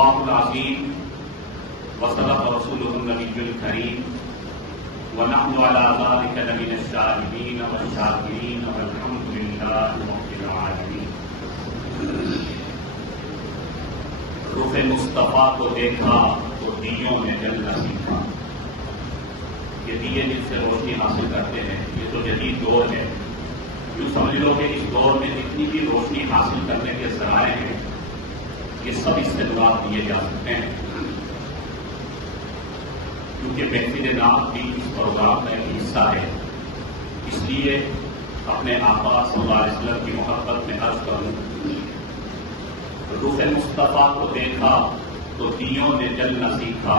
اللہ العظیم وصدق رسوله النبی الکریم ونحن على ذلك لمن الشاهدين والشاکرین والحمد للہ رب العالمین۔ رخ مصطفیٰ کو دیکھا تو دیوں میں جلنا سیکھا۔ یہ دیے جن سے روشنی حاصل کرتے ہیں، یہ تو جدید دور ہے۔ یوں سمجھ لو کہ اس دور میں جتنی بھی روشنی حاصل کرنے کے ذرائع ہیں، یہ سب اس سے مراد دیے جا سکتے ہیں، کیونکہ محفل نعت بھی اس پروگرام کا ایک حصہ ہے۔ اس لیے اپنے آقا صلی اللہ علیہ وسلم کی محبت میں عرض کروں، رخ مصطفیٰ کو دیکھا تو دیوں نے جلنا سیکھا،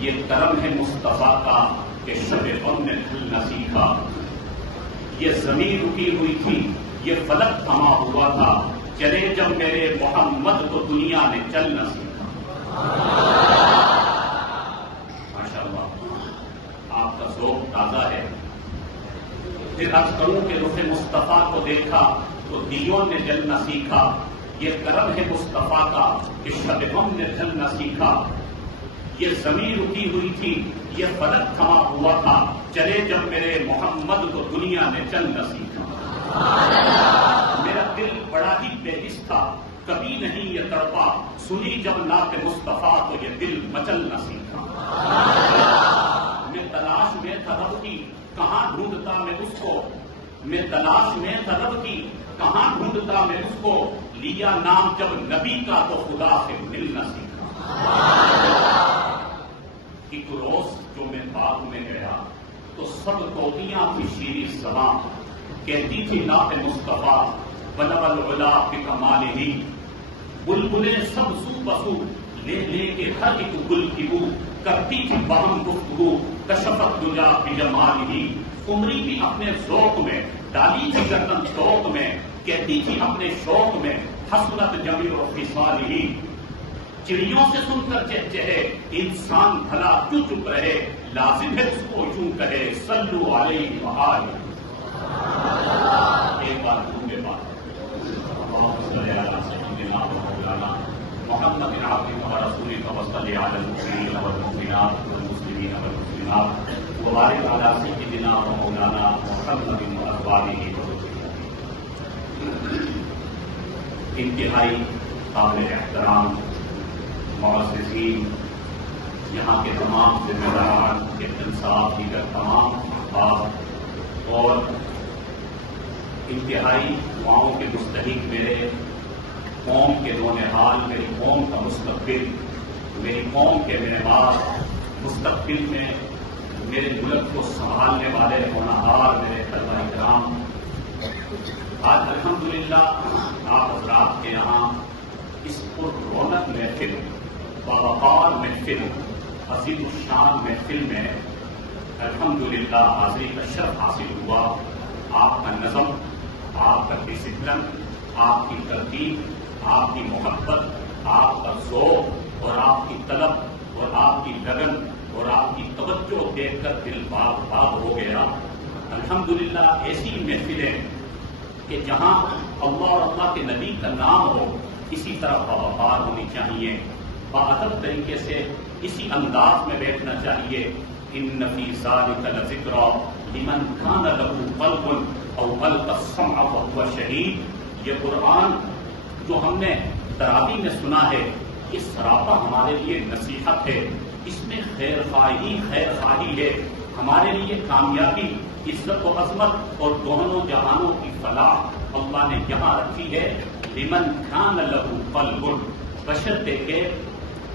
یہ کرم ہے مصطفیٰ کا کہ شب غم نے ڈھلنا سیکھا۔ یہ زمین رکی ہوئی تھی، یہ فلک تھما ہوا تھا، چلے جب میرے محمد کو دنیا نے چلنا سیکھا۔ ماشاءاللہ، آپ کا ذوق تازہ ہے۔ پھر عرض کروں کہ رخ مصطفیٰ کو دیکھا تو دیوں نے جلنا سیکھا، یہ کرم ہے مصطفیٰ کا کہ شب غم نے ڈھلنا سیکھا۔ یہ زمین رکی ہوئی تھی، یہ فلک تھما ہوا تھا، چلے جب میرے محمد کو دنیا نے چلنا سیکھا۔ میرا دل بڑا ہی بے حس تھا، کبھی نہیں یہ تڑپا، سنی جب نعت مصطفیٰ تو یہ دل مچلنا سیکھا۔ میں تلاش میں تھا رب کی، کہاں ڈھونڈتا میں اس کو، میں تلاش میں تھا رب کی، کہاں ڈھونڈتا میں اس کو، لیا نام جب نبی کا تو خدا سے ملنا سیکھا۔ ایک روز جو میں باغ میں گیا تو سب طوطیاں تھی شیریں زباں، کہتی تھی نعت مصطفیٰ بلغ العلا بکمالہ، بلبلیں سب سو بسو لے لے کے ہر ایک گل کی بو، کرتی تھی باہم گفتگو کشفت دجا بجمالہ، عمری بھی اپنے ذوق میں ڈالی تھی گردن ذوق میں، کہتی تھی اپنے شوق میں حسنت جمیع خصالہ، چڑیوں سے سن کر چہچہے انسان بھلا کیوں چپ رہے، لازم ہے اس کو یوں کہے صلو علیہ وآلہ۔ ایک بار گھومے بات اللہم صلی علی سیدنا و مولانا محمد عبدہ و رسولہ وصلی علی المؤمنین والمؤمنات والمسلمین والمسلمات وبارک علی سیدنا و مولانا محمد وازواجہ وذریتہ۔ انتہائی قابل احترام مؤسسین، یہاں کے تمام ذمہ داران، انصاف دیگر تمام احباب اور انتہائی دعاؤں کے مستحق میرے قوم کے نونہال، میری قوم کا مستقبل، میری قوم کے معمار، مستقبل میں میرے ملک کو سنبھالنے والے ہونہار میرے طلباء کرام، آج الحمدللہ آپ حضرات کے یہاں اس پر رونق محفل، باوقار محفل، عظیم الشان محفل میں الحمدللہ حاضری کا شرف حاصل ہوا۔ آپ کا نظم، آپ کا ڈسپلن، آپ کی ترتیب، آپ کی محبت، آپ کا ذوق اور آپ کی طلب اور آپ کی لگن اور آپ کی توجہ دیکھ کر دل باغ باغ ہو گیا۔ الحمدللہ ایسی محفلیں کہ جہاں اللہ اور اللہ کے نبی کا نام ہو، اسی طرح باوقار ہونی چاہیے، باادب طریقے سے اسی انداز میں بیٹھنا چاہیے۔ ان فی ذلک لذکریٰ لمن کان لہ قلب او القی السمع وہو شہید۔ یہ قرآن جو ہم نے تراویح میں سنا ہے، یہ سراپا ہمارے لیے نصیحت ہے، اس میں خیر خواہی ہے، ہمارے لیے کامیابی، عزت و عظمت اور دونوں جہانوں کی فلاح اللہ نے یہاں رکھی ہے۔ لمن کان لہ قلب، بشرطے کہ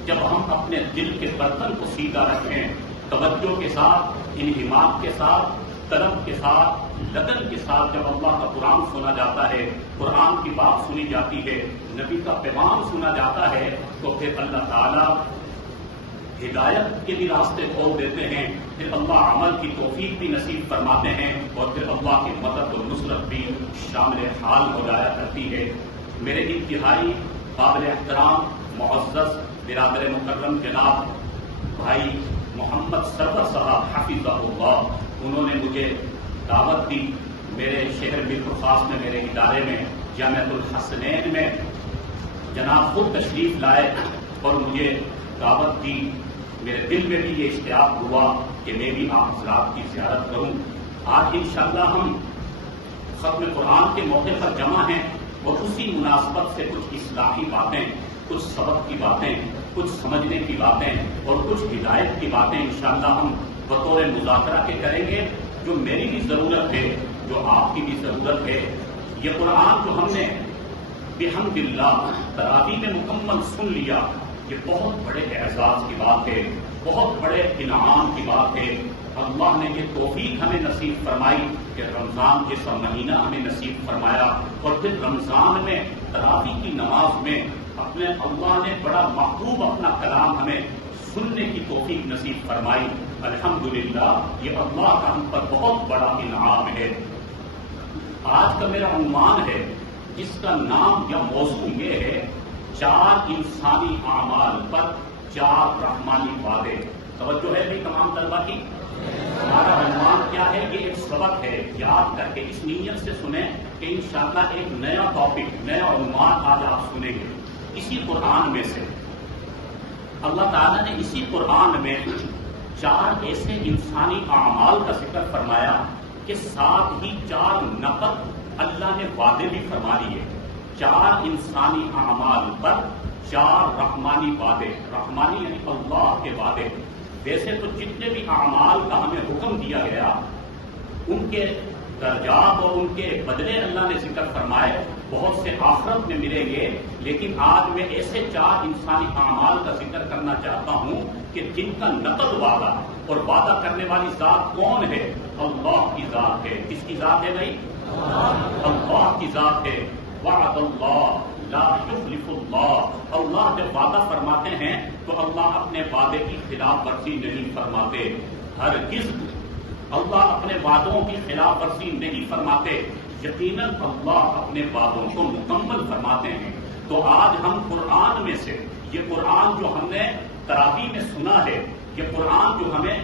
جب ہم اپنے دل کے برتن کو سیدھا رکھیں، توجہ کے ساتھ، انہمام کے ساتھ، طلب کے ساتھ، لگن کے ساتھ جب اللہ کا قرآن سنا جاتا ہے، قرآن کی بات سنی جاتی ہے، نبی کا پیغام سنا جاتا ہے، تو پھر اللہ تعالیٰ ہدایت کے بھی راستے کھول دیتے ہیں، پھر اللہ عمل کی توفیق بھی نصیب فرماتے ہیں، اور پھر اللہ کی مدد و نصرت بھی شامل حال ہو جایا کرتی ہے۔ میرے انتہائی قابل احترام معزز برادر مکرم جناب بھائی محمد سرور صاحب حفظہ اللہ، انہوں نے مجھے دعوت دی، میرے شہر میر خاص میں، میرے ادارے میں، جامعۃ الحسنین میں جناب خود تشریف لائے، اور مجھے دعوت دی، میرے دل میں بھی یہ اشتیاق ہوا کہ میں بھی آپ حضرات کی زیارت کروں۔ آج انشاءاللہ ہم ختم قرآن کے موقع پر جمع ہیں اور اسی مناسبت سے کچھ اصلاحی باتیں، کچھ سبق کی باتیں، کچھ سمجھنے کی باتیں اور کچھ ہدایت کی باتیں انشاءاللہ ہم بطور مذاکرہ کے کریں گے، جو میری بھی ضرورت ہے، جو آپ کی بھی ضرورت ہے۔ یہ قرآن جو ہم نے بحمد اللہ تراویح میں مکمل سن لیا، یہ بہت بڑے اعزاز کی بات ہے، بہت بڑے انعام کی بات ہے۔ اللہ نے یہ توفیق ہمیں نصیب فرمائی کہ رمضان جیسا مہینہ ہمیں نصیب فرمایا، اور پھر رمضان میں تراویح کی نماز میں اپنے اللہ نے بڑا محبوب اپنا کلام ہمیں سننے کی توفیق نصیب فرمائی۔ الحمدللہ یہ اللہ کا ہم پر بہت بڑا انعام ہے۔ آج کا میرا عنوان ہے، جس کا نام یا موضوع یہ ہے، 4 انسانی اعمال پر 4 رحمانی وعدے۔ توجہ ہے بھی تمام طلبہ کی؟ ہمارا عنوان کیا ہے؟ یہ ایک سبق ہے، یاد کر کے اس نیت سے سنیں کہ انشاءاللہ ایک نیا ٹاپک، نیا عنوان آج آپ سنیں گے اسی قرآن میں سے۔ اللہ تعالیٰ نے اسی قرآن میں 4 ایسے انسانی اعمال کا ذکر فرمایا کہ ساتھ ہی 4 نقد اللہ نے وعدے بھی فرما لیے۔ 4 انسانی اعمال پر 4 رحمانی وعدے، رحمانی یعنی اللہ کے وعدے۔ ویسے تو جتنے بھی اعمال کا ہمیں حکم دیا گیا، ان کے درجات اور ان کے بدلے اللہ نے ذکر فرمائے، بہت سے آخرت میں ملیں گے، لیکن آج میں ایسے 4 انسانی اعمال کا ذکر کرنا چاہتا ہوں کہ جن کا نقد وعدہ، اور وعدہ کرنے والی ذات کون ہے؟ اللہ کی ذات ہے۔ کس کی ذات ہے بھائی؟ اللہ کی ذات ہے۔ وعد اللہ لا یخلف اللہ، اللہ جب وعدہ فرماتے ہیں تو اللہ اپنے وعدے کی خلاف ورزی نہیں فرماتے، ہرگز اللہ اپنے وعدوں کی خلاف ورزی نہیں فرماتے، یقیناً اللہ اپنے وعدوں کو مکمل فرماتے ہیں۔ تو آج ہم قرآن میں سے، یہ قرآن جو ہم نے تراویح میں سنا ہے، یہ قرآن جو ہمیں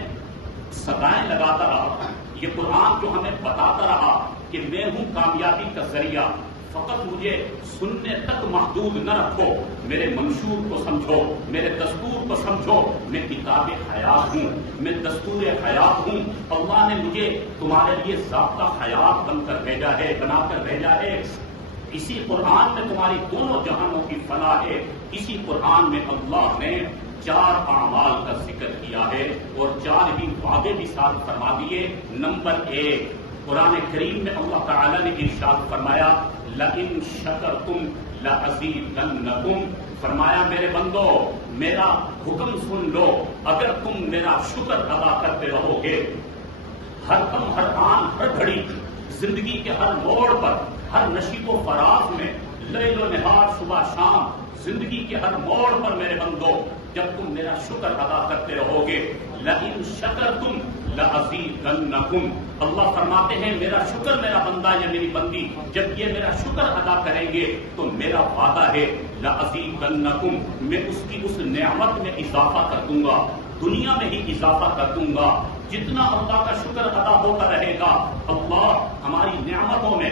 صدائیں لگاتا رہا، یہ قرآن جو ہمیں بتاتا رہا کہ میں ہوں کامیابی کا ذریعہ، فقط مجھے سننے تک محدود نہ رکھو، میرے منشور کو سمجھو، میرے دستور کو سمجھو، میں کتاب حیات ہوں، میں دستور حیات ہوں۔ اللہ نے مجھے تمہارے لیے ضابطہ حیات بن کر بھیجا ہے، بنا کر بھیجا ہے۔ اسی قرآن میں تمہاری دونوں جہانوں کی فلاح ہے۔ اسی قرآن میں اللہ نے 4 اعمال کا ذکر کیا ہے اور 4 بھی وعدے بھی ساتھ فرما دیے۔ نمبر 1، قرآن کریم میں اللہ تعالیٰ نے ارشاد فرمایا، لَإِن شَكَرْتُمْ لَأَزِيدَنَّكُمْ، فرمایا میرے بندو میرا حکم سن لو، اگر تم میرا شکر ادا کرتے رہو گے، ہر دم، ہر آن، ہر گھڑی، زندگی کے ہر موڑ پر، ہر نشیب و فراز میں، لیل و نہار، صبح شام، زندگی کے ہر موڑ پر میرے بندو جب تم میرا شکر ادا کرتے رہو گے، لَإِن شَكَرْتُمْ لَأَزِيدَنَّكُمْ، اللہ فرماتے ہیں میرا شکر، میرا بندہ یا میری بندی جب یہ میرا شکر ادا کریں گے تو میرا وعدہ ہے لَأَزِيدَنَّكُمْ، میں اس کی اس نعمت میں اضافہ کر دوں گا، دنیا میں ہی اضافہ کر دوں گا۔ جتنا اللہ کا شکر ادا ہوتا رہے گا، اللہ ہماری نعمتوں میں،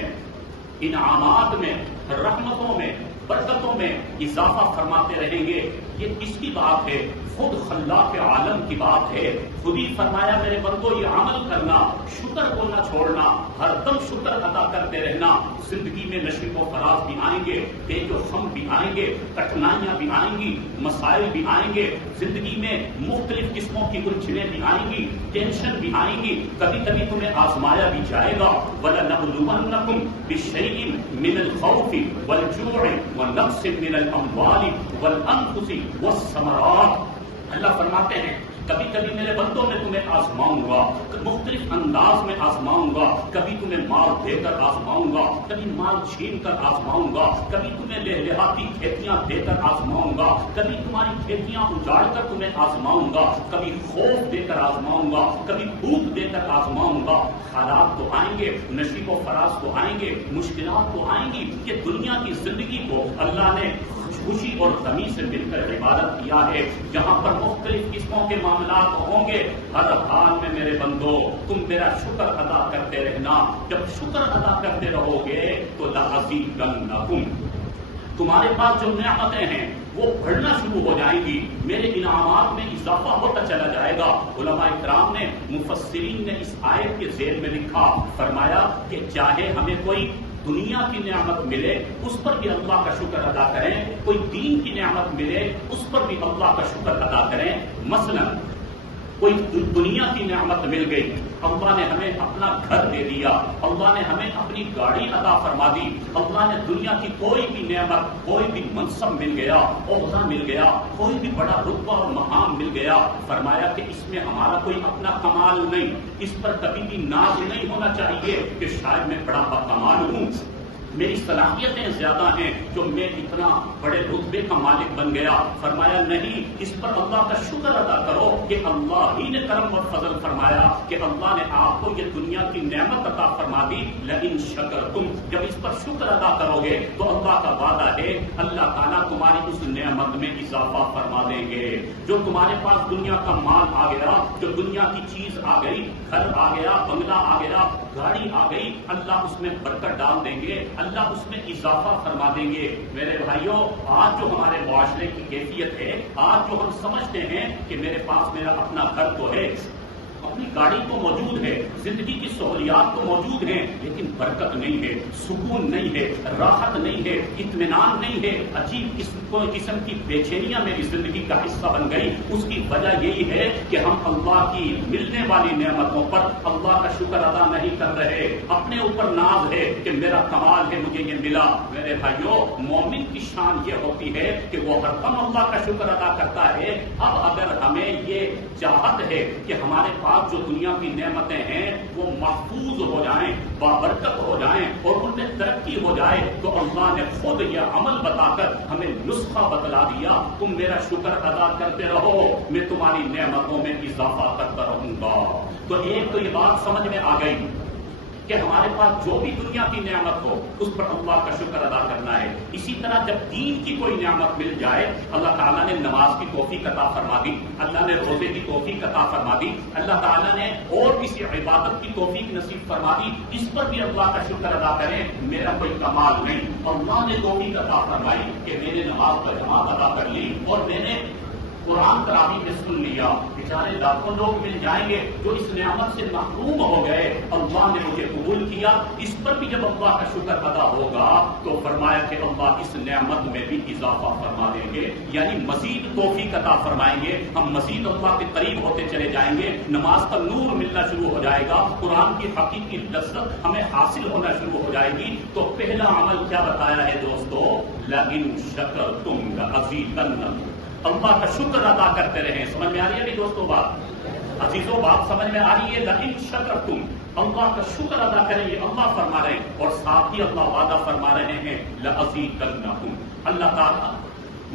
انعامات میں، رحمتوں میں، برکتوں میں اضافہ فرماتے رہیں گے۔ یہ کس کی بات ہے؟ خود خلاق عالم کی بات ہے۔ خود ہی فرمایا میرے بندو یہ عمل کرنا، شکر کو نہ چھوڑنا، ہر دم شکر ادا کرتے رہنا۔ زندگی میں نشیب و فراز بھی آئیں گے، تیج و خم بھی آئیں گے، کٹھنائیاں بھی آئیں گی، مسائل بھی آئیں گے، زندگی میں مختلف قسموں کی الجھنیں بھی آئیں گی، ٹینشن بھی آئیں گی، کبھی کبھی تمہیں آزمایا بھی جائے گا۔ وَلَنَبْلُوَنَّكُمْ بِشَيْءٍ مِّنَ الْخَوْفِ وَالْجُوعِ وَنَقْصٍ مِّنَ الْأَمْوَالِ وَالْأَنفُسِ وَالثَّمَرَاتِ، اللہ فرماتے ہیں کبھی کبھی میرے بندوں میں تمہیں آزماؤں گا، مختلف انداز میں آزماؤں گا، کبھی تمہیں مال دے کر آزماؤں گا، کبھی مال چھین کر آزماؤں گا، کبھی تمہیں لہلہاتی کھیتیاں دے کر آزماؤں گا، کبھی تمہاری کھیتیاں اجاڑ کر تمہیں آزماؤں گا، کبھی خوف دے کر آزماؤں گا، کبھی بھوک دے کر آزماؤں گا۔ حالات تو آئیں گے، نشیب و فراز تو آئیں گے، مشکلات تو آئیں گی، کہ دنیا کی زندگی کو اللہ نے خوشی اور غمی سے مل کر عبادت کیا ہے، جہاں پر مختلف قسموں کے معاملات ہوں گے۔ ہر حال میں میرے بندو تم میرا شکر ادا کرتے رہنا، جب شکر ادا کرتے رہو گے تو لَأَزِيدَنَّكُمْ، تمہارے پاس جو نعمتیں ہیں وہ بڑھنا شروع شروع ہو جائیں گی، میرے انعامات میں اضافہ ہوتا چلا جائے گا۔ علماء کرام نے، مفسرین نے اس آیت کے ذیل میں لکھا، فرمایا کہ چاہے ہمیں کوئی دنیا کی نعمت ملے اس پر بھی اللہ کا شکر ادا کریں، کوئی دین کی نعمت ملے اس پر بھی اللہ کا شکر ادا کریں۔ مثلا کوئی دنیا کی نعمت مل گئی، اللہ نے ہمیں اپنا گھر دے دیا، اللہ نے ہمیں اپنی گاڑی عطا فرما دی، اللہ نے دنیا کی کوئی بھی نعمت، کوئی بھی منصب مل گیا، عہدہ مل گیا، کوئی بھی بڑا رتبہ اور مقام مل گیا، فرمایا کہ اس میں ہمارا کوئی اپنا کمال نہیں، اس پر کبھی بھی ناز نہیں ہونا چاہیے کہ شاید میں بڑا باکمال ہوں، میری صلاحیتیں زیادہ ہیں جو میں اتنا بڑے رتبے کا مالک بن گیا۔ فرمایا نہیں، اس پر اللہ کا شکر ادا کرو کہ اللہ ہی نے کرم اور فضل فرمایا کہ اللہ نے آپ کو یہ دنیا کی نعمت عطا فرما دی۔ لئن شکرتم، جب اس پر شکر ادا کرو گے تو اللہ کا وعدہ ہے اللہ تعالیٰ تمہاری اس نعمت میں اضافہ فرما دیں گے۔ جو تمہارے پاس دنیا کا مال آ گیا، جو دنیا کی چیز آ گئی، گھر آ گیا، بنگلہ آ گیا، گاڑی آ گئی، اللہ اس میں برکت ڈال دیں گے، اللہ اس میں اضافہ فرما دیں گے۔ میرے بھائیوں، آج جو ہمارے معاشرے کی کیفیت ہے، آج جو ہم سمجھتے ہیں کہ میرے پاس میرا اپنا گھر تو ہے، اپنی گاڑی تو موجود ہے، زندگی کی سہولیات تو موجود ہیں، لیکن برکت نہیں ہے، سکون نہیں ہے، راحت نہیں ہے، اطمینان نہیں ہے، عجیب قسم کی بے چینیاں میری زندگی کا حصہ بن گئی۔ اس کی وجہ یہی ہے کہ ہم اللہ کی ملنے والی نعمتوں پر اللہ کا شکر ادا نہیں کر رہے، اپنے اوپر ناز ہے کہ میرا کمال ہے، مجھے یہ ملا۔ میرے بھائیوں، مومن کی شان یہ ہوتی ہے کہ وہ ہر دم اللہ کا شکر ادا کرتا ہے۔ اب اگر ہمیں یہ چاہت ہے کہ ہمارے پاس جو دنیا کی نعمتیں ہیں وہ محفوظ ہو جائیں، بابرکت ہو جائیں اور ان میں ترقی ہو جائے، تو اللہ نے خود یہ عمل بتا کر ہمیں نسخہ بتلا دیا، تم میرا شکر ادا کرتے رہو، میں تمہاری نعمتوں میں اضافہ کرتا رہوں گا۔ تو ایک تو یہ بات سمجھ میں آ گئی کہ ہمارے پاس جو بھی دنیا کی نعمت ہو اس پر اللہ کا شکر ادا کرنا ہے۔ اسی طرح جب دین کی کوئی نعمت مل جائے، اللہ تعالیٰ نے نماز کی توفیق عطا فرما دی، اللہ نے روزے کی توفیق عطا فرما دی، اللہ تعالیٰ نے اور کسی عبادت کی توفیق نصیب فرما دی، اس پر بھی اللہ کا شکر ادا کریں۔ میرا کوئی کمال نہیں، اللہ نے توفیق عطا فرمائی کہ میں نے نماز کا جماعت ادا کر لی اور میں نے قرآن تراویح میں سن لیا۔ بیچارے لاکھوں لوگ مل جائیں گے جو اس نعمت سے محروم ہو گئے، اللہ نے مجھے قبول کیا، اس پر بھی جب اللہ کا شکر ادا ہوگا تو فرمایا کہ اللہ اس نعمت میں بھی اضافہ فرما دیں گے، یعنی مزید توفیق عطا فرمائیں گے، ہم مزید اللہ کے قریب ہوتے چلے جائیں گے، نماز کا نور ملنا شروع ہو جائے گا، قرآن کی حقیقی لذت ہمیں حاصل ہونا شروع ہو جائے گی۔ تو پہلا عمل کیا بتایا ہے دوستو؟ لئن شکرتم لأزیدنکم، اللہ کا شکر ادا کرتے رہیں۔ سمجھ میں آ رہی ہے بھی دوستوں بات؟ عزیزوں بات سمجھ میں آ رہی ہے؟ لئن شکرتم، اللہ کا شکر ادا کریں، یہ اللہ فرما رہے ہیں، اور ساتھ ہی اللہ وعدہ فرما رہے ہیں لأزیدنکم، اللہ تعالیٰ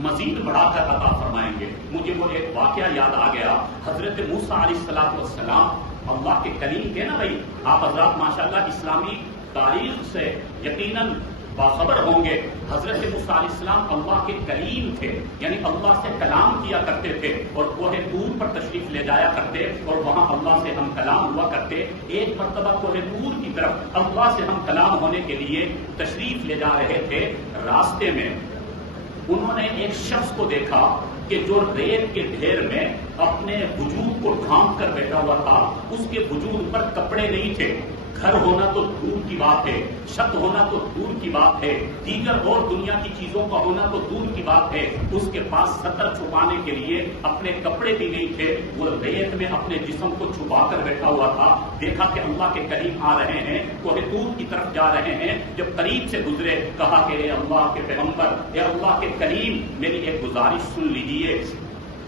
مزید بڑھا کر عطا فرمائیں گے۔ مجھے وہ ایک واقعہ یاد آ گیا، حضرت موسیٰ علیہ السلام اللہ کے کلیم تھے نا بھائی، آپ حضرات ماشاءاللہ اسلامی تاریخ سے یقیناً باخبر ہوں گے۔ حضرت موسیٰ علیہ السلام اللہ کے کلیم تھے، یعنی اللہ سے کلام کیا کرتے تھے اور کوہ طور پر تشریف لے جایا کرتے اور وہاں اللہ سے ہم کلام ہوا کرتے۔ ایک مرتبہ کوہ طور کی طرف اللہ سے ہم کلام ہونے کے لیے تشریف لے جا رہے تھے، راستے میں انہوں نے ایک شخص کو دیکھا کہ جو ریت کے ڈھیر میں اپنے وجود کو ڈھانپ کر بیٹھا ہوا تھا، اس کے وجود پر کپڑے نہیں تھے، گھر ہونا تو دور کی بات ہے، چھت ہونا تو دور کی بات ہے، دیگر اور دنیا کی چیزوں کا ہونا تو دور کی بات ہے، اس کے پاس سطر چھپانے کے لیے اپنے کپڑے بھی نہیں تھے، وہ ریت میں اپنے جسم کو چھپا کر بیٹھا ہوا تھا۔ دیکھا کہ اللہ کے کریم آ رہے ہیں، کوہ طور کی طرف جا رہے ہیں، جب قریب سے گزرے کہا کہ اے اللہ کے پیغمبر، اے اللہ کے کریم، میری ایک گزارش سن لیجیے،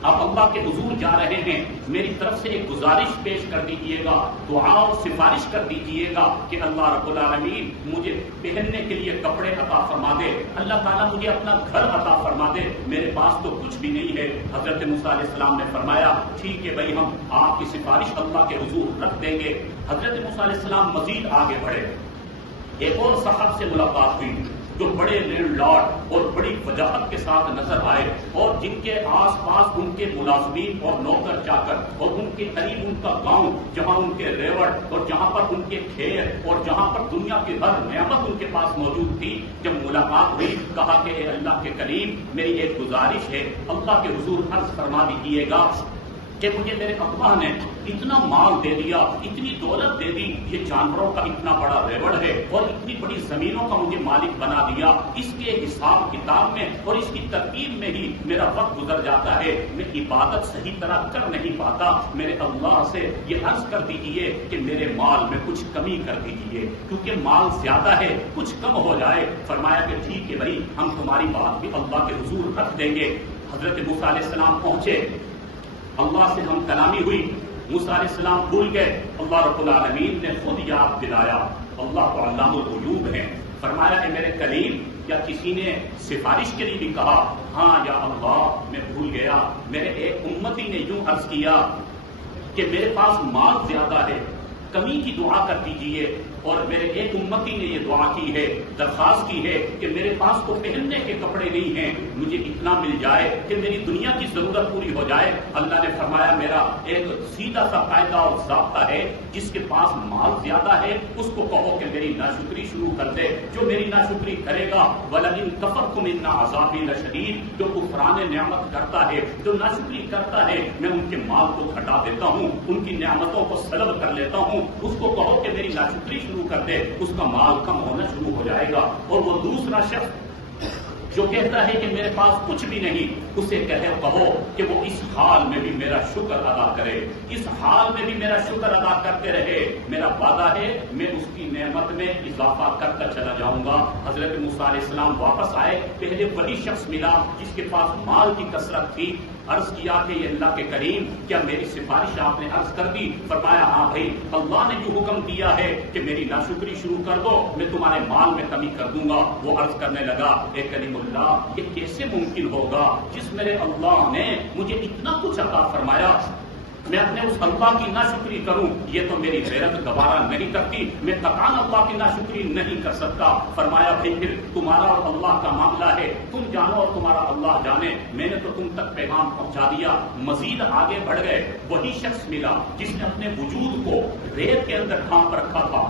آپ اللہ کے حضور جا رہے ہیں، میری طرف سے ایک گزارش پیش کر دیجیے گا، دعا اور سفارش کر دیجیے گا کہ اللہ رب العالمین مجھے پہننے کے لیے کپڑے عطا فرما دے، اللہ تعالیٰ مجھے اپنا گھر عطا فرما دے، میرے پاس تو کچھ بھی نہیں ہے۔ حضرت موسیٰ علیہ السلام نے فرمایا ٹھیک ہے بھائی، ہم آپ کی سفارش اللہ کے حضور رکھ دیں گے۔ حضرت موسیٰ علیہ السلام مزید آگے بڑھے، ایک اور صاحب سے ملاقات ہوئی، جو بڑے لینڈ لارڈ اور بڑی وجاہت کے ساتھ نظر آئے اور جن کے آس پاس ان کے ملازمین اور نوکر چاکر اور ان کے قریب ان کا گاؤں، جہاں ان کے ریوڑ اور جہاں پر ان کے کھیت اور جہاں پر دنیا کی ہر نعمت ان کے پاس موجود تھی، جب ملاقات ہوئی کہا کہ اے اللہ کے کریم میری ایک گزارش ہے، اللہ کے حضور عرض فرما دیجیے گا کہ مجھے میرے ابا نے اتنا مال دے دیا، اتنی دولت دے دی، یہ جانوروں کا اتنا بڑا ریوڑ ہے اور اتنی بڑی زمینوں کا مجھے مالک بنا دیا، اس کے حساب کتاب میں اور اس کی ترتیب میں ہی میرا وقت گزر جاتا ہے، میں عبادت صحیح طرح کر نہیں پاتا، میرے اللہ سے یہ عرض کر دیجیے کہ میرے مال میں کچھ کمی کر دیجیے، کیونکہ مال زیادہ ہے، کچھ کم ہو جائے۔ فرمایا کہ ٹھیک ہے بھائی، ہم تمہاری بات بھی اللہ کے حضور رکھ دیں گے۔ حضرت موسیٰ علیہ السلام پہنچے، اللہ سے ہم کلامی ہوئی، موسیٰ علیہ السلام بھول گئے، اللہ رب العالمین نے خود یاد دلایا، اللہ تو علام الغیوب ہے، فرمایا کہ میرے کریم کیا کسی نے سفارش کے لیے بھی کہا؟ ہاں یا اللہ میں بھول گیا، میرے ایک امتی نے یوں عرض کیا کہ میرے پاس مال زیادہ ہے، کمی کی دعا کر دیجیے، اور میرے ایک امتی نے یہ دعا کی ہے، درخواست کی ہے کہ میرے پاس تو پہننے کے کپڑے نہیں ہیں، مجھے اتنا مل جائے کہ میری دنیا کی ضرورت پوری ہو جائے۔ اللہ نے فرمایا میرا ایک سیدھا سا قاعدہ اور ضابطہ ہے، جس کے پاس مال زیادہ ہے اس کو کہو کہ میری ناشکری شروع کر دے، جو میری ناشکری کرے گا وَلَئِن كَفَرْتُمْ إِنَّ عَذَابِي لَشَدِيدٌ، جو کفران نعمت کرتا ہے، جو ناشکری کرتا ہے، میں ان کے مال کو گھٹا دیتا ہوں، ان کی نعمتوں کو سلب کر لیتا ہوں، اس کو کہو کہ میری ناشکری شروع کر دے، اس کا مال کم ہونا شروع ہو جائے گا۔ اور وہ دوسرا شخص جو کہتا ہے کہ میرے پاس کچھ بھی نہیں، اسے کہو کہ وہ اس حال میں بھی میرا شکر ادا کرے، اس حال میں بھی میرا شکر ادا کرتے رہے، میرا وعدہ ہے میں اس کی نعمت میں اضافہ کرتا چلا جاؤں گا۔ حضرت موسیٰ علیہ السلام واپس آئے، پہلے وہی شخص ملا جس کے پاس مال کی کثرت تھی، عرض کیا کہ یہ اللہ کے کریم کیا میری سفارش آپ نے عرض کر دی؟ فرمایا ہاں بھائی، اللہ نے جو حکم دیا ہے کہ میری ناشکری شروع کر دو، میں تمہارے مال میں کمی کر دوں گا۔ وہ عرض کرنے لگا اے کلیم اللہ، یہ کیسے ممکن ہوگا جس میرے اللہ نے مجھے اتنا کچھ عطا فرمایا، میں اپنے اس اللہ کی ناشکری کروں؟ یہ تو میری غیرت گوارا نہیں کرتی، میں تکان اللہ کی ناشکری نہیں کر سکتا۔ فرمایا بھائی پھر تمہارا اور اللہ کا معاملہ ہے، تم جانو اور تمہارا اللہ جانے، میں نے تو تم تک پیغام پہنچا دیا۔ مزید آگے بڑھ گئے، وہی شخص ملا جس نے اپنے وجود کو ریت کے اندر ڈھانپ رکھا تھا،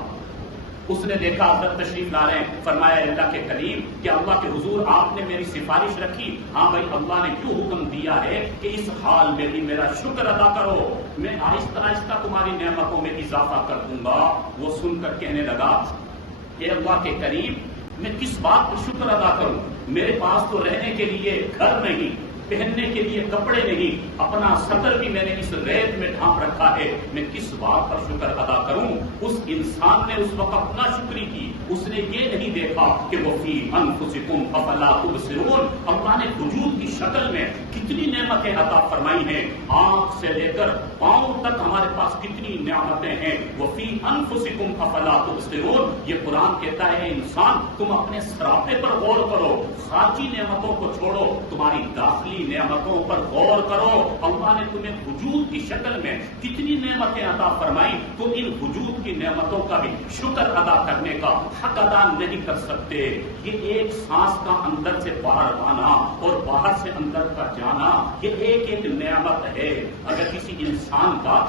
اس نے دیکھا حضرت تشریف لا رہے ہیں، فرمایا اللہ کے کریم کہ اللہ کے حضور آپ نے میری سفارش رکھی؟ ہاں بھائی، اللہ نے کیوں حکم دیا ہے کہ اس حال میں بھی میرا شکر ادا کرو، میں آہستہ آہستہ تمہاری نعمتوں میں اضافہ کر دوں گا۔ وہ سن کر کہنے لگا کہ اللہ کے کریم میں کس بات پر شکر ادا کروں؟ میرے پاس تو رہنے کے لیے گھر نہیں، پہننے کے لیے کپڑے نہیں، اپنا سطر بھی میں نے اس ریت میں ڈھانپ رکھا ہے، میں کس بات پر شکر ادا کروں؟ اس انسان نے اس وقت ناشکری کی، اس نے یہ نہیں دیکھا کہ وہ فی انفسکم افلا تبصرون، اللہ نے وجود کی شکل میں کتنی نعمتیں عطا فرمائی ہیں، آنکھ سے لے کر پاؤں تک ہمارے پاس کتنی نعمتیں ہیں، وہ فی انفسکم افلا تبصرون۔ یہ قرآن کہتا ہے انسان تم اپنے سراپے پر غور کرو، خارجی نعمتوں کو چھوڑو، تمہاری داخلی نعمتوں پر غور کرو۔ اللہ نے تمہیں وجود کی شکل میں کتنی نعمتیں عطا فرمائی، تم ان وجود کی نعمتوں کا بھی شکر ادا کرنے کا حق ادا نہیں کر سکتے۔ یہ ایک سانس کا اندر سے باہر آنا اور باہر سے اندر کا جانا، یہ ایک نعمت ہے۔ اگر کسی انسان کا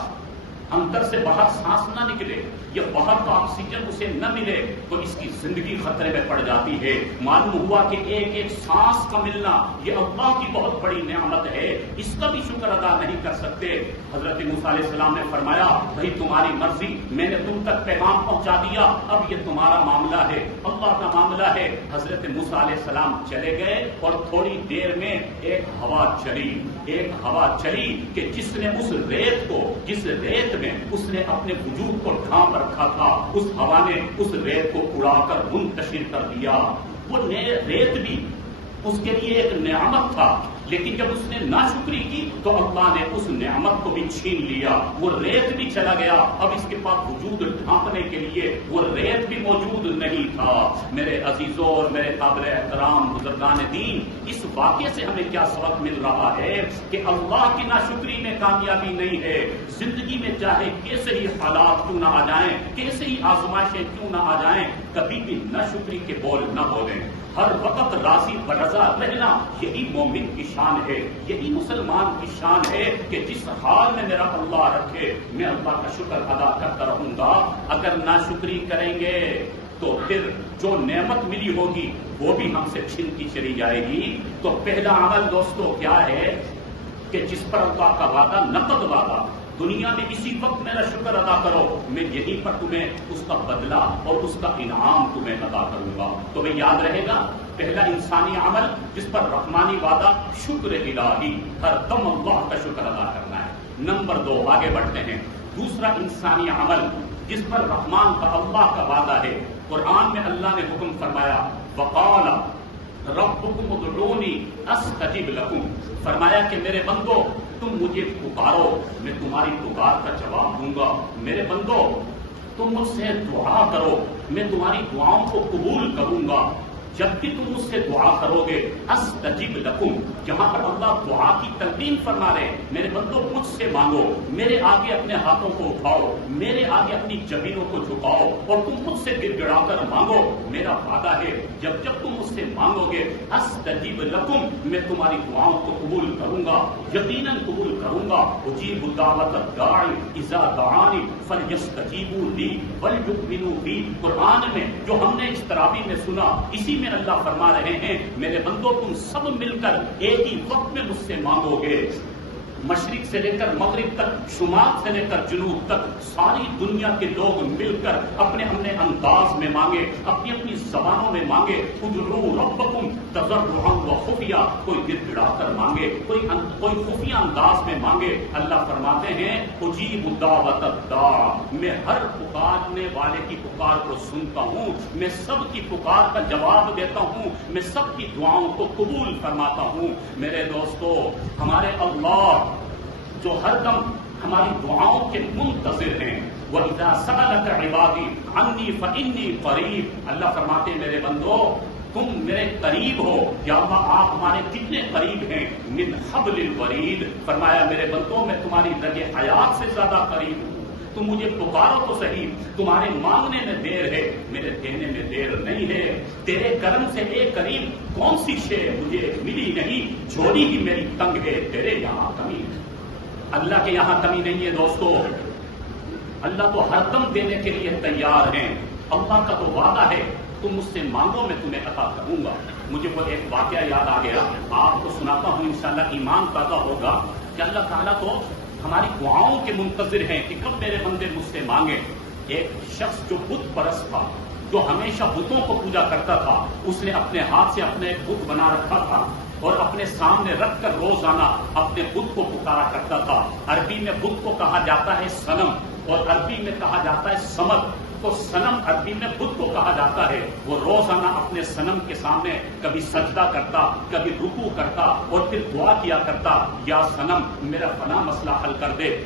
اندر سے باہر سانس نہ نکلے یا باہر کا آکسیجن اسے نہ ملے تو اس کی زندگی خطرے میں پڑ جاتی ہے۔ معلوم ہوا کہ ایک ایک سانس کا ملنا یہ اللہ کی بہت بڑی نعمت ہے، اس کا بھی شکر ادا نہیں کر سکتے۔ حضرت موسیٰ علیہ السلام نے فرمایا بھائی تمہاری مرضی، میں نے تم تک پیغام پہنچا دیا، اب یہ تمہارا معاملہ ہے، اللہ کا معاملہ ہے۔ حضرت موسیٰ علیہ السلام چلے گئے اور تھوڑی دیر میں ایک ہوا چلی کہ جس نے اس ریت کو، جس ریت میں اس نے اپنے وجود کو ڈھانپ رکھا تھا، اس ہوا نے اس ریت کو اڑا کر منتشر کر دیا۔ وہ ریت بھی اس کے لیے ایک نعمت تھا۔ لیکن جب اس نے ناشکری کی تو اللہ نے اس نعمت کو بھی چھین لیا، وہ ریت بھی چلا گیا، اب اس کے پاس وجود ڈھانپنے کے لیے وہ ریت بھی موجود نہیں تھا۔ میرے عزیزوں اور میرے قابل احترام بزرگان دین، اس واقعے سے ہمیں کیا سبق مل رہا ہے کہ اللہ کی ناشکری میں کامیابی نہیں ہے۔ زندگی میں چاہے کیسے ہی حالات کیوں نہ آ جائیں، کیسے ہی آزمائشیں کیوں نہ آ جائیں، کبھی بھی ناشکری کے بول نہ بولیں۔ ہر وقت راضی برضا رہنا یہی مومن کی شان ہے، یہی مسلمان کی شان ہے کہ جس حال میں میرا اللہ رکھے میں اللہ کا شکر ادا کرتا رہوں گا۔ اگر ناشکری کریں گے تو پھر جو نعمت ملی ہوگی وہ بھی ہم سے چھنتی چلی جائے گی۔ تو پہلا عمل دوستو کیا ہے کہ جس پر اللہ کا وعدہ نقد وعدہ، دنیا میں اسی وقت میرا شکر ادا کرو، میں یہیں پر تمہیں اس کا بدلہ اور اس کا انعام تمہیں ادا کروں گا۔ تمہیں یاد رہے گا پہلا انسانی عمل جس پر رحمانی وعدہ شکر الہی، ہر دم اللہ کا شکر ادا کرنا ہے۔ نمبر 2 آگے بڑھتے ہیں، دوسرا انسانی عمل جس پر رحمان کا اللہ کا وعدہ ہے۔ قرآن میں اللہ نے حکم فرمایا وقال ربکم ادعونی استجب لکم، فرمایا کہ میرے بندو تم مجھے پکارو میں تمہاری پکار کا جواب دوں گا۔ میرے بندو تم مجھ سے دعا کرو میں تمہاری دعاؤں کو قبول کروں گا۔ جب بھی تم مجھ سے دعا کرو گے استجب لکم، جہاں پر اللہ دعا کی تلقین فرما رہے میرے بندو مجھ سے مانگو، میرے آگے اپنے ہاتھوں کو اٹھاؤ، میرے آگے اپنی جبینوں کو جھکاؤ اور تم مجھ سے گڑ گڑا کر مانگو۔ میرا وعدہ ہے جب جب تم مجھ سے مانگو گے استجب لکم، میں تمہاری دعاؤں کو قبول کروں گا، یقیناً قبول کروں گا۔ اجیب دعوت الداعی اذا دعانی فلیستجیبوا لی ولیؤمنوا بی، قرآن میں جو ہم نے اس تراویح میں سنا اسی میں اللہ فرما رہے ہیں میرے بندو تم سب مل کر ایک ہی وقت میں مجھ سے مانگو گے، مشرق سے لے کر مغرب تک، شمال سے لے کر جنوب تک، ساری دنیا کے لوگ مل کر اپنے اپنے انداز میں مانگے، اپنی اپنی زبانوں میں مانگے۔ ادعوا ربکم تضرعا وخفیا، کوئی گر گڑا کر مانگے، کوئی خفیہ انداز میں مانگے۔ اللہ فرماتے ہیں اجیب دعوت الداع، میں ہر پکارنے والے کی پکار کو سنتا ہوں، میں سب کی پکار کا جواب دیتا ہوں، میں سب کی دعاؤں کو قبول فرماتا ہوں۔ میرے دوستو ہمارے اللہ جو ہر دم ہماری دعاؤں کے منتظر ہیں، وَإِذَا سَأَلَكَ عِبَادِي عَنِّي فَإِنِّي قَرِيبٌ، اللہ فرماتے ہیں میرے بندو تم میرے قریب ہو، یا اللہ آپ ہمارے کتنے قریب ہیں، من حبل الورید، فرمایا میرے بندو میں تمہاری رگ حیات سے زیادہ قریب ہوں، تم مجھے پکارو تو صحیح، تمہارے مانگنے میں دیر ہے میرے دینے میں دیر نہیں ہے، تیرے کرم سے ایک قریب کون سی شے مجھے ملی نہیں، جھولی ہی میری تنگ ہے، تیرے یہاں کمی ہے۔ اللہ کے یہاں کمی نہیں ہے دوستو، اللہ تو ہر دم دینے کے لیے تیار ہیں۔ اللہ کا تو وعدہ ہے تم مجھ سے مانگو میں تمہیں عطا کروں گا۔ مجھے وہ ایک واقعہ یاد آ گیا، آپ کو سناتا ہوں، انشاءاللہ ایمان تازہ ہوگا کہ اللہ تعالیٰ تو ہماری دعاؤں کے منتظر ہیں کہ کب میرے بندے مجھ سے مانگے۔ ایک شخص جو بت پرست تھا، جو ہمیشہ بتوں کو پوجا کرتا تھا، اس نے اپنے ہاتھ سے اپنے ایک بت بنا رکھا تھا اور اپنے سامنے رکھ کر روزانہ اپنے بت کو پکارا کرتا تھا۔ عربی میں بت کو کہا جاتا ہے صنم اور عربی میں کہا جاتا ہے صمد، تو صنم عربی میں بت کو کہا جاتا ہے۔ وہ روزانہ اپنے صنم کے سامنے کبھی سجدہ کرتا، کبھی رکوع کرتا اور پھر دعا کیا کرتا، یا صنم میرا فلاں مسئلہ حل کر دے،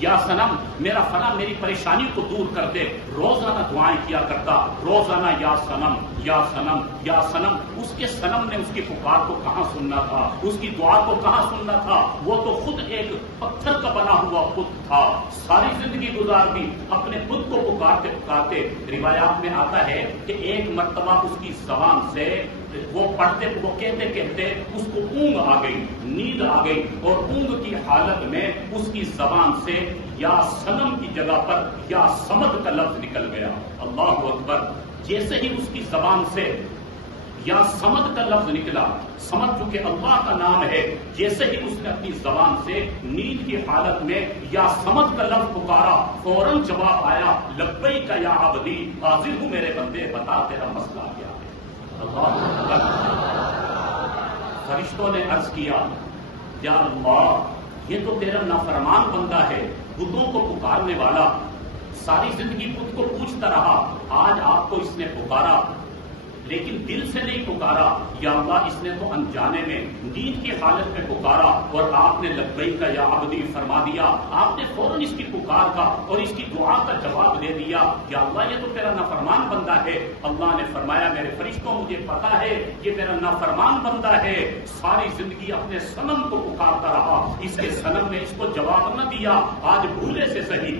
یا صنم میرا فلاں میری پریشانی کو دور کر دے۔ روزانہ دعائیں کیا کرتا، روزانہ یا صنم یا صنم یا صنم۔ اس کے صنم نے اس کی پکار کو کہاں سننا تھا، اس کی دعا کو کہاں سننا تھا، وہ تو خود ایک پتھر کا بنا ہوا بت تھا۔ ساری زندگی گزار دی اپنے بت کو پکارتے پکارتے۔ روایات میں آتا ہے کہ ایک مرتبہ اس کی زبان سے وہ پڑھتے، وہ کہتے کہتے اس کو اونگ آ گئی، نیند آ گئی، اور اونگ کی حالت میں اس کی زبان سے یا صنم کی جگہ پر یا صمد کا لفظ نکل گیا۔ اللہ اکبر! جیسے ہی اس کی زبان سے یا صمد کا لفظ نکلا، صمد چونکہ اللہ کا نام ہے، جیسے ہی اس نے اپنی زبان سے نیند کی حالت میں یا صمد کا لفظ پکارا، فوراً جواب آیا لبیک یا عبدی، حاضر ہوں میرے بندے، بتا تیرا مسئلہ کیا ہے۔ اللہ اکبر! فرشتوں نے عرض کیا یا اللہ یہ تو تیرا نافرمان بندہ ہے، بتوں کو پکارنے والا، ساری زندگی بت کو پوچھتا رہا، آج آپ کو اس نے پکارا، لیکن دل سے نہیں پکارا، یا اللہ اس نے تو انجانے میں نیند کی حالت میں پکارا اور آپ نے لبیک یا عبدی فرما دیا، آپ نے فوراً اس کی پکار کا اور اس کی دعا کا جواب دے دیا، یا اللہ یہ تو تیرا نافرمان بندہ ہے۔ اللہ نے فرمایا میرے فرشتوں مجھے پتا ہے یہ میرا نافرمان بندہ ہے، ساری زندگی اپنے صنم کو پکارتا رہا، اس کے صنم نے اس کو جواب نہ دیا، آج بھولے سے صحیح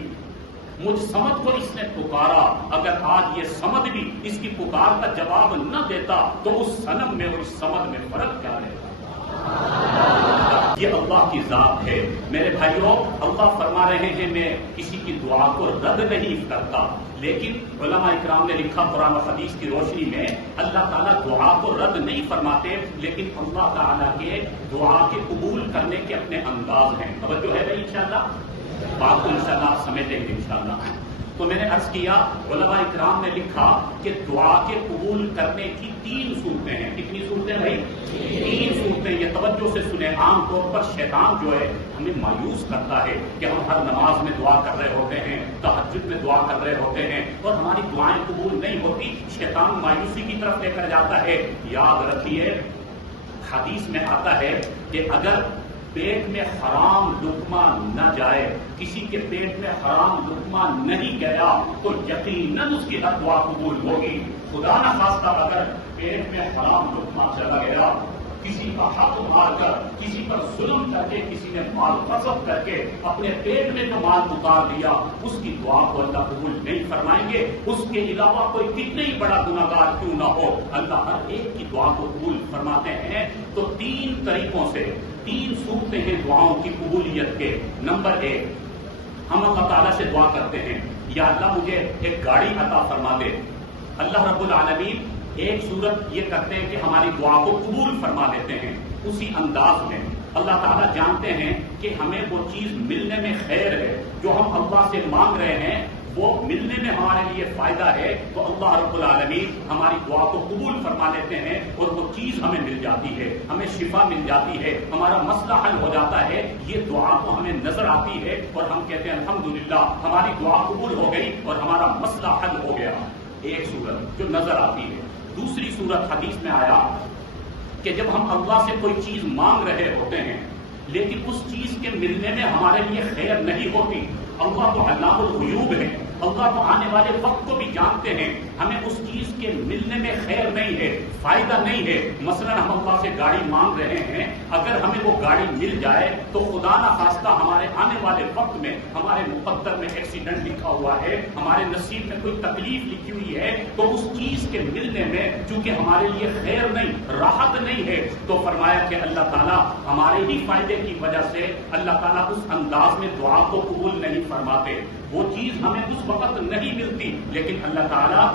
مجھ سمد کو اس نے پکارا، اگر آج یہ سمد بھی اس کی پکار کا جواب نہ دیتا تو اس صنم میں اور اس سمد میں فرق کیا رہتا؟ یہ اللہ کی ذات ہے میرے بھائیوں۔ اللہ فرما رہے ہیں میں کسی کی دعا کو رد نہیں کرتا، لیکن علماء اکرام نے لکھا قرآن و حدیث کی روشنی میں اللہ تعالیٰ دعا کو رد نہیں فرماتے، لیکن اللہ تعالیٰ کے دعا کے قبول کرنے کے اپنے انداز ہیں۔ توجہ ہے بھائی انشاءاللہ، بات کو انشاءاللہ آپ سمجھیں گے انشاءاللہ۔ تو میں نے عرض کیا علماء اکرام نے لکھا کہ دعا کے قبول کرنے کی 3 صورتیں ہیں۔ کتنی صورتیں بھائی؟ 3 صورتیں۔ یہ توجہ سے سنیں، عام طور پر شیطان جو ہے ہمیں مایوس کرتا ہے کہ ہم ہر نماز میں دعا کر رہے ہوتے ہیں، تہجد میں دعا کر رہے ہوتے ہیں اور ہماری دعائیں قبول نہیں ہوتی، شیطان مایوسی کی طرف لے کر جاتا ہے۔ یاد رکھیے حدیث میں آتا ہے کہ اگر پیٹ میں حرام لقمہ نہ جائے، کسی کے پیٹ میں حرام لقمہ نہیں گیا تو یقیناً اس کی ہر دعا قبول ہوگی۔ خدا نہ خواستہ اگر پیٹ میں حرام لقمہ چلا گیا، کسی کا حق مار کر، کسی پر ظلم کر کے، کسی نے مال غصب کر کے اپنے پیٹ میں جو مال اتار دیا، اس کی دعا کو اللہ قبول نہیں فرمائیں گے۔ اس کے علاوہ کوئی کتنا ہی بڑا گناہگار کیوں نہ ہو، اللہ ہر ایک کی دعا کو قبول فرماتے ہیں۔ تو 3 طریقوں سے 3 صورتیں ہیں دعاؤں کی قبولیت کے۔ نمبر 1، ہم اللہ تعالیٰ سے دعا کرتے ہیں یا اللہ مجھے ایک گاڑی عطا فرما دے۔ اللہ رب العالمین ایک صورت یہ کرتے ہیں کہ ہماری دعا کو قبول فرما دیتے ہیں۔ اسی انداز میں اللہ تعالیٰ جانتے ہیں کہ ہمیں وہ چیز ملنے میں خیر ہے جو ہم اللہ سے مانگ رہے ہیں، وہ ملنے میں ہمارے لیے فائدہ ہے، تو اللہ رب العالمین ہماری دعا کو قبول فرما لیتے ہیں اور وہ چیز ہمیں مل جاتی ہے، ہمیں شفا مل جاتی ہے، ہمارا مسئلہ حل ہو جاتا ہے۔ یہ دعا تو ہمیں نظر آتی ہے اور ہم کہتے ہیں الحمدللہ ہماری دعا قبول ہو گئی اور ہمارا مسئلہ حل ہو گیا۔ ایک صورت جو نظر آتی ہے۔ دوسری صورت حدیث میں آیا کہ جب ہم اللہ سے کوئی چیز مانگ رہے ہوتے ہیں لیکن اس چیز کے ملنے میں ہمارے لیے خیر نہیں ہوتی، اللہ تو علام الغیوب ہے، اللہ تو آنے والے وقت کو بھی جانتے ہیں، ہمیں اس چیز کے ملنے میں خیر نہیں ہے، فائدہ نہیں ہے۔ مثلا ہم اللہ سے گاڑی مانگ رہے ہیں، اگر ہمیں وہ گاڑی مل جائے تو خدا نہ خواستہ ہمارے آنے والے وقت میں ہمارے مقدر میں ایکسیڈنٹ لکھا ہوا ہے، ہمارے نصیب میں کوئی تکلیف لکھی ہوئی ہے، تو اس چیز کے ملنے میں چونکہ ہمارے لیے خیر نہیں، راحت نہیں ہے، تو فرمایا کہ اللہ تعالیٰ ہمارے ہی فائدے کی وجہ سے اللہ تعالیٰ اس انداز میں دعا کو قبول نہیں فرماتے۔ وہ چیز ہمیں اس وقت نہیں ملتی لیکن اللہ تعالیٰ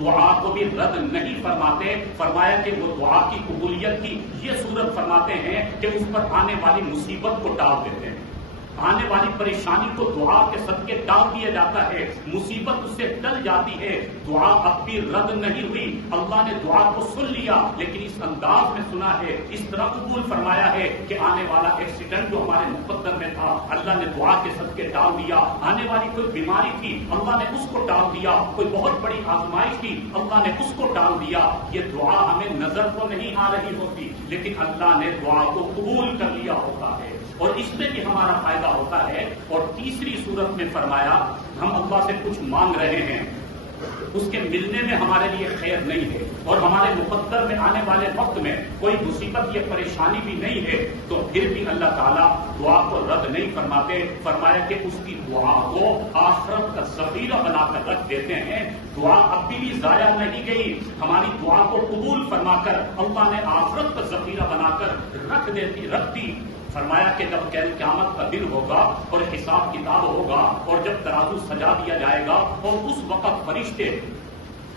دعا کو بھی رد نہیں فرماتے۔ فرمایا کہ وہ دعا کی قبولیت کی یہ صورت فرماتے ہیں کہ اس پر آنے والی مصیبت کو ٹال دیتے ہیں، آنے والی پریشانی کو دعا کے صدقے ٹال دیا جاتا ہے، مصیبت اس سے ٹل جاتی ہے۔ دعا اب بھی رد نہیں ہوئی، اللہ نے دعا کو سن لیا لیکن اس انداز میں سنا ہے، اس طرح قبول فرمایا ہے کہ آنے والا ایکسیڈنٹ جو ہمارے مقدر میں تھا اللہ نے دعا کے صدقے ٹال دیا، آنے والی کوئی بیماری تھی اللہ نے اس کو ٹال دیا، کوئی بہت بڑی آزمائش تھی اللہ نے اس کو ٹال دیا۔ یہ دعا ہمیں نظر تو نہیں آ رہی ہوتی لیکن اللہ نے دعا کو قبول کر لیا ہوتا ہے اور اس میں بھی ہمارا فائدہ ہوتا ہے۔ اور تیسری صورت میں فرمایا ہم اللہ سے کچھ مانگ رہے ہیں، اس کے ملنے میں ہمارے لیے خیر نہیں ہے اور ہمارے مقدر میں آنے والے وقت میں کوئی مصیبت یا پریشانی بھی نہیں ہے، تو پھر بھی اللہ تعالیٰ دعا کو رد نہیں فرماتے۔ فرمایا کہ اس کی دعا کو آخرت کا ذخیرہ بنا کر رکھ دیتے ہیں، دعا ابھی بھی ضائع نہیں گئی، ہماری دعا کو قبول فرما کر اللہ نے آخرت کا ذخیرہ بنا کر رکھ دی۔ فرمایا کہ جب قیامت کا دن ہوگا اور حساب کتاب ہوگا اور جب ترازو سجا دیا جائے گا اور اس وقت فرشتے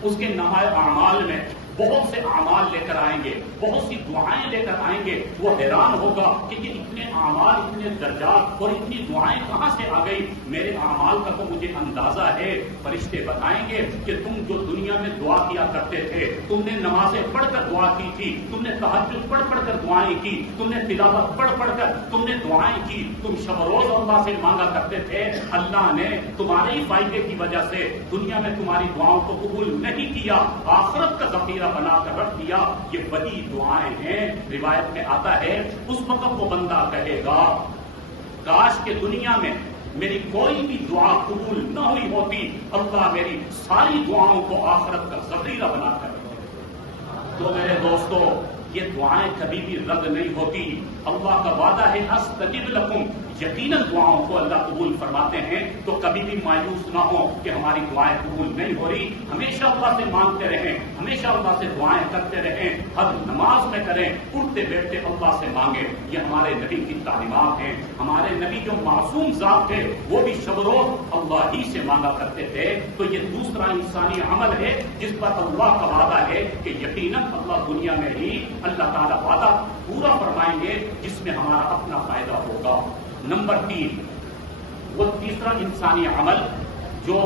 اس کے نامۂ اعمال میں بہت سے اعمال لے کر آئیں گے، بہت سی دعائیں لے کر آئیں گے، وہ حیران ہوگا کہ یہ اتنے اعمال، اتنے درجات اور اتنی دعائیں کہاں سے آ گئی، میرے اعمال کا تو مجھے اندازہ ہے۔ فرشتے بتائیں گے کہ تم جو دنیا میں دعا کیا کرتے تھے، تم نے نمازیں پڑھ کر دعا کی تھی، تم نے تہجد پڑھ کر دعائیں کی، تم نے تلاوت پڑھ کر تم نے دعائیں کی، تم شب و روز اللہ سے مانگا کرتے تھے، اللہ نے تمہارے ہی فائدے کی وجہ سے دنیا میں تمہاری دعاؤں کو قبول نہیں کیا، آخرت کا ذخیرہ ذخیرہ بنا کر رکھ دیا، یہ وہی دعائیں ہیں۔ روایت میں آتا ہے اس وقت وہ بندہ کہے گا کاش کہ دنیا میں میری کوئی بھی دعا قبول نہ ہوئی ہوتی، اللہ میری ساری دعاؤں کو آخرت کا ذخیرہ بنا کر رکھے۔ تو میرے دوستو، یہ دعائیں کبھی بھی رد نہیں ہوتی۔ اللہ کا وعدہ ہے استجب لکم، یقیناً دعاؤں کو اللہ قبول فرماتے ہیں۔ تو کبھی بھی مایوس نہ ہو کہ ہماری دعائیں قبول نہیں ہو رہی، ہمیشہ اللہ سے مانگتے رہیں، ہمیشہ اللہ سے دعائیں کرتے رہیں، ہر نماز میں کریں، اٹھتے بیٹھتے اللہ سے مانگیں۔ یہ ہمارے نبی کی تعلیمات ہیں۔ ہمارے نبی جو معصوم ذات تھے وہ بھی شب و روز اللہ ہی سے مانگا کرتے تھے۔ تو یہ دوسرا انسانی عمل ہے جس پر اللہ کا وعدہ ہے کہ یقیناً اللہ دنیا میں ہی اللہ تعالیٰ وعدہ پورا فرمائیں گے جس میں ہمارا اپنا فائدہ ہوگا۔ نمبر 3، وہ تیسرا انسانی عمل جو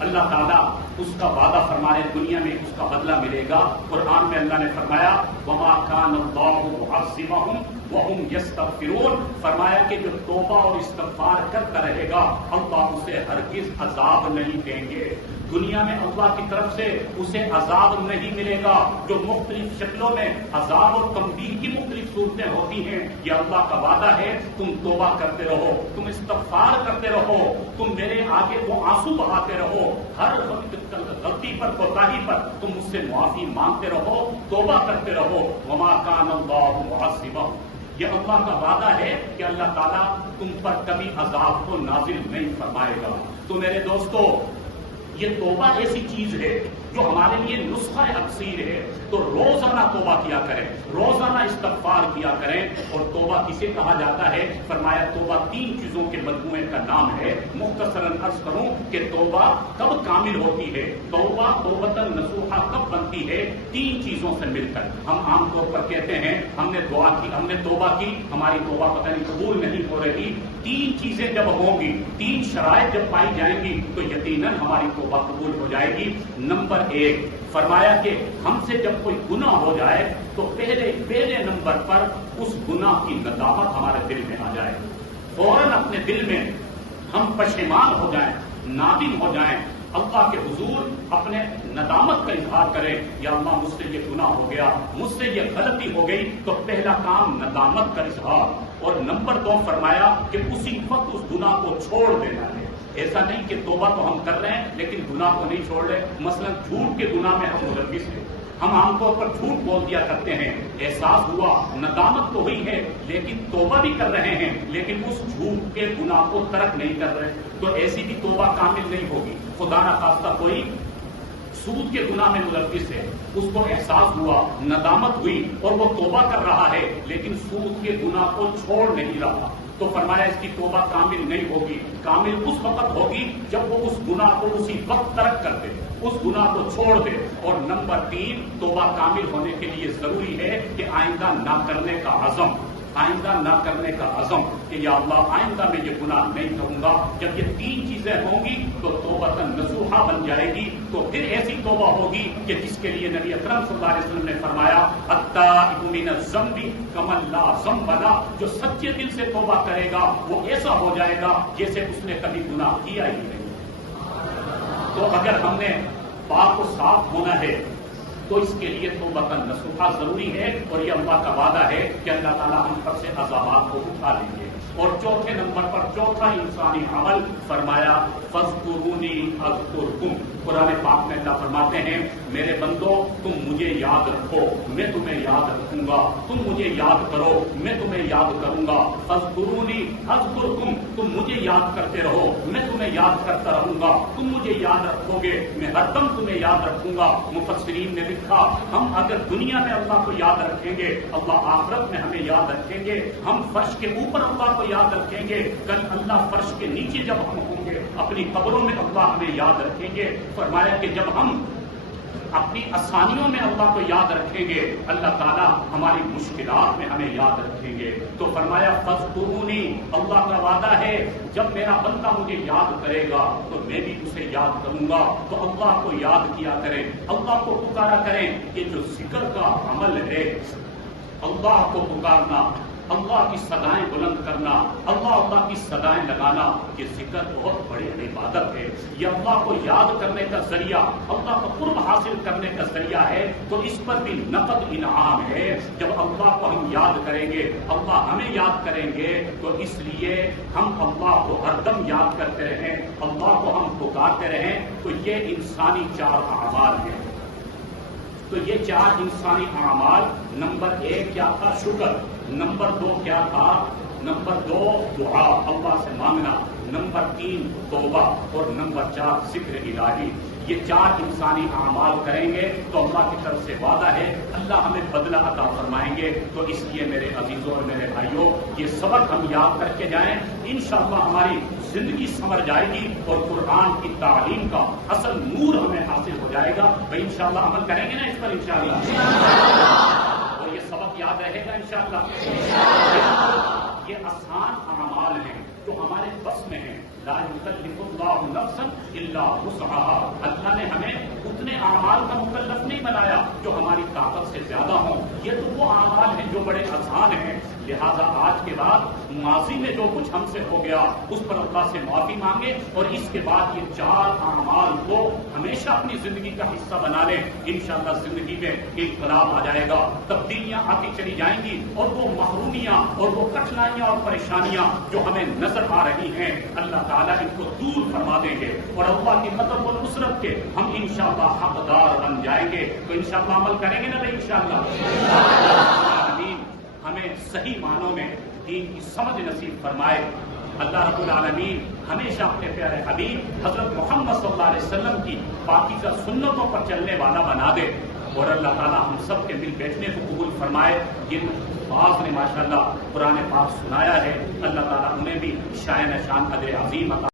اللہ تعالیٰ اس کا وعدہ فرمائے دنیا میں اس کا بدلہ ملے گا۔ قرآن میں اللہ نے فرمایا وَمَا كَانَ اللَّهُ مُعَذِّبَهُمْ وَهُمْ يَسْتَغْفِرُونَ، فرمایا کہ جو توبہ اور استغفار کرتا رہے گا اللہ اسے ہرگز عذاب نہیں دیں گے۔ دنیا میں اللہ کی طرف سے اسے عذاب نہیں ملے گا۔ جو مختلف شکلوں میں عذاب اور تنبیہ کی مختلف صورتیں ہوتی ہیں، یہ اللہ کا وعدہ ہے تم توبہ کرتے رہو، تم استغفار کرتے رہو، تم میرے آگے وہ آنسو بہاتے رہو، ہر غلطی پر کوتاہی پر تم مجھ سے معافی مانگتے رہو، توبہ کرتے رہو۔ وما کان اللہ معذبہم، یہ اللہ کا وعدہ ہے کہ اللہ تعالیٰ تم پر کبھی عذاب کو نازل نہیں فرمائے گا۔ تو میرے دوستو، یہ توبہ ایسی چیز ہے جو ہمارے لیے نسخہ اکثیر ہے۔ تو روزانہ توبہ کیا کریں، روزانہ استغفار کیا کریں۔ اور توبہ کسے کہا جاتا ہے؟ فرمایا توبہ 3 چیزوں کے مجموعے کا نام ہے۔ مختصراً عرض کروں کہ توبہ کب کامل ہوتی ہے، توبہ توبۃ نصوحہ کب بنتی ہے؟ 3 چیزوں سے مل کر۔ ہم عام طور پر کہتے ہیں ہم نے دعا کی، ہم نے توبہ کی، ہماری توبہ پتہ نہیں قبول نہیں ہو رہی۔ 3 چیزیں جب ہوں گی، 3 شرائط جب پائی جائیں گی تو یقیناً ہماری توبہ قبول ہو جائے گی۔ نمبر 1، فرمایا کہ ہم سے جب کوئی گناہ ہو جائے تو پہلے نمبر پر اس گناہ کی ندامت ہمارے دل میں آ جائے، فوراً اپنے دل میں ہم پشیمان ہو جائیں، نادم ہو جائیں، اللہ کے حضور اپنے ندامت کا اظہار کریں، یا اللہ مجھ سے یہ گناہ ہو گیا، مجھ سے یہ غلطی ہو گئی۔ تو پہلا کام ندامت کا اظہار، اور نمبر 2 فرمایا کہ اسی وقت اس گناہ کو چھوڑ دینا ہے۔ ایسا نہیں کہ توبہ تو ہم کر رہے ہیں لیکن گناہ کو نہیں چھوڑ رہے۔ مثلا جھوٹ کے گناہ میں ہم ملوث ہیں، ہم عام طور پر جھوٹ بول دیا کرتے ہیں، احساس ہوا، ندامت تو ہوئی ہے لیکن توبہ بھی کر رہے ہیں لیکن اس جھوٹ کے گناہ کو ترک نہیں کر رہے، تو ایسی بھی توبہ کامل نہیں ہوگی۔ خدا نہ خواستہ کوئی سود کے گناہ میں ملوث ہے، اس کو احساس ہوا، ندامت ہوئی اور وہ توبہ کر رہا ہے لیکن سود کے گناہ کو چھوڑ نہیں رہا، تو فرمایا اس کی توبہ کامل نہیں ہوگی۔ کامل اس وقت ہوگی جب وہ اس گناہ کو اسی وقت ترک کر دے، اس گناہ کو چھوڑ دے۔ اور نمبر 3، توبہ کامل ہونے کے لیے ضروری ہے کہ آئندہ نہ کرنے کا عزم، آئندہ نہ کرنے کا عزم کہ یا اللہ آئندہ میں یہ گناہ نہیں کروں گا۔ جب یہ 3 چیزیں ہوں گی تو توبۃ نصوحہ بن جائے گی، تو پھر ایسی توبہ ہوگی کہ جس کے لیے نبی اکرم صلی اللہ علیہ وسلم نے فرمایا التائب من الذنب کمن لا ذنب لہ، جو سچے دل سے توبہ کرے گا وہ ایسا ہو جائے گا جیسے اس نے کبھی گناہ کیا ہی نہیں۔ تو اگر ہم نے پاک و صاف ہونا ہے تو اس کے لیے توبۃ نصوحہ ضروری ہے، اور یہ اللہ کا وعدہ ہے کہ اللہ تعالیٰ ہم پر سے عذابات کو اٹھا لیں گے۔ اور چوتھے نمبر پر چوتھا انسانی عمل فرمایا فاذکرونی اذکرکم۔ قرآن پاک میں اللہ فرماتے ہیں میرے بندو تم مجھے یاد رکھو میں تمہیں یاد رکھوں گا، تم مجھے یاد کرو میں تمہیں یاد کروں گا۔ فاذکرونی اذکرکم، تم مجھے یاد کرتے رہو میں تمہیں یاد کرتا رہوں گا، تم مجھے یاد رکھو گے میں ہر دم تمہیں یاد رکھوں گا۔ مفسرین نے لکھا ہم اگر دنیا میں اللہ کو یاد رکھیں گے اللہ آخرت میں ہمیں یاد رکھیں گے، ہم فرش کے اوپر اللہ کو یاد رکھیں گے، کل اللہ فرش کے نیچے جب ہم ہوں گے اپنی قبروں میں اللہ ہمیں یاد رکھیں گے۔ فرمایا کہ جب ہم اپنی آسانیوں میں اللہ کو یاد رکھیں گے اللہ تعالیٰ ہماری مشکلات میں ہمیں یاد رکھیں گے۔ تو فرمایا فاذکرونی، اللہ کا وعدہ ہے جب میرا بندہ مجھے یاد کرے گا تو میں بھی اسے یاد کروں گا۔ تو اللہ کو یاد کیا کریں، اللہ کو پکارا کریں۔ یہ جو ذکر کا عمل ہے اللہ کو پکارنا، اللہ کی صدائیں بلند کرنا، اللہ کی صدائیں لگانا، یہ ذکر بہت بڑی عبادت ہے، یہ اللہ کو یاد کرنے کا ذریعہ، اللہ کو قرب حاصل کرنے کا ذریعہ ہے، تو اس پر بھی نقد انعام ہے۔ جب اللہ کو ہم یاد کریں گے، اللہ ہمیں یاد کریں گے، تو اس لیے ہم اللہ کو ہر دم یاد کرتے رہیں، اللہ کو ہم پکارتے رہیں، تو یہ انسانی 4 اعمال ہیں۔ تو یہ 4 انسانی اعمال، نمبر 1 کیا تھا؟ شکر، نمبر 2 کیا تھا؟ نمبر 2 دعا، اللہ سے مانگنا، نمبر 3 توبہ، اور نمبر 4 ذکر الہی۔ یہ 4 انسانی اعمال کریں گے تو اللہ کی طرف سے وعدہ ہے اللہ ہمیں بدلہ عطا فرمائیں گے۔ تو اس لیے میرے عزیزوں اور میرے بھائیوں، یہ سبق ہم یاد کر کے جائیں، انشاءاللہ ہماری زندگی سنور جائے گی اور قرآن کی تعلیم کا اصل نور ہمیں حاصل ہو جائے گا۔ بھائی انشاءاللہ عمل کریں گے نا اس پر انشاءاللہ، اور یہ سبق یاد رہے گا انشاءاللہ۔ یہ آسان اعمال ہیں جو ہمارے بس میں ہیں، لا یکلف اللہ نفسا الا وسعها۔ اللہ نے ہمیں اتنے اعمال کا مکلف نہیں بنایا جو ہماری طاقت سے زیادہ ہوں، یہ تو وہ اعمال ہیں جو بڑے آسان ہیں۔ لہذا آج کے بعد ماضی میں جو کچھ ہم سے ہو گیا اس پر اللہ سے معافی مانگے، اور اس کے بعد یہ 4 اعمال کو ہمیشہ اپنی زندگی کا حصہ بنا لیں، انشاءاللہ زندگی میں انقلاب آ جائے گا، تبدیلیاں آتی چلی جائیں گی، اور وہ محرومیاں اور وہ کٹھنائیاں اور پریشانیاں جو ہمیں نظر آ رہی ہیں اللہ تعالیٰ ان کو دور فرما دیں گے، اور اللہ کی مدد و نصرت کے ہم انشاءاللہ حقدار بن جائیں گے۔ تو انشاءاللہ عمل کریں گے نا بھائی انشاءاللہ۔ ہمیں صحیح معنوں میں دین کی سمجھ نصیب فرمائے۔ اللہ رب العالمین ہمیشہ اپنے پیارے حبیب حضرت محمد صلی اللہ علیہ وسلم کی پاکیزہ سنتوں پر چلنے والا بنا دے، اور اللہ تعالیٰ ہم سب کے مل بیٹھنے کو قبول فرمائے۔ جن بعض نے ماشاءاللہ قرآن پاک سنایا ہے، اللہ تعالیٰ انہیں بھی شان قدر عظیم عطا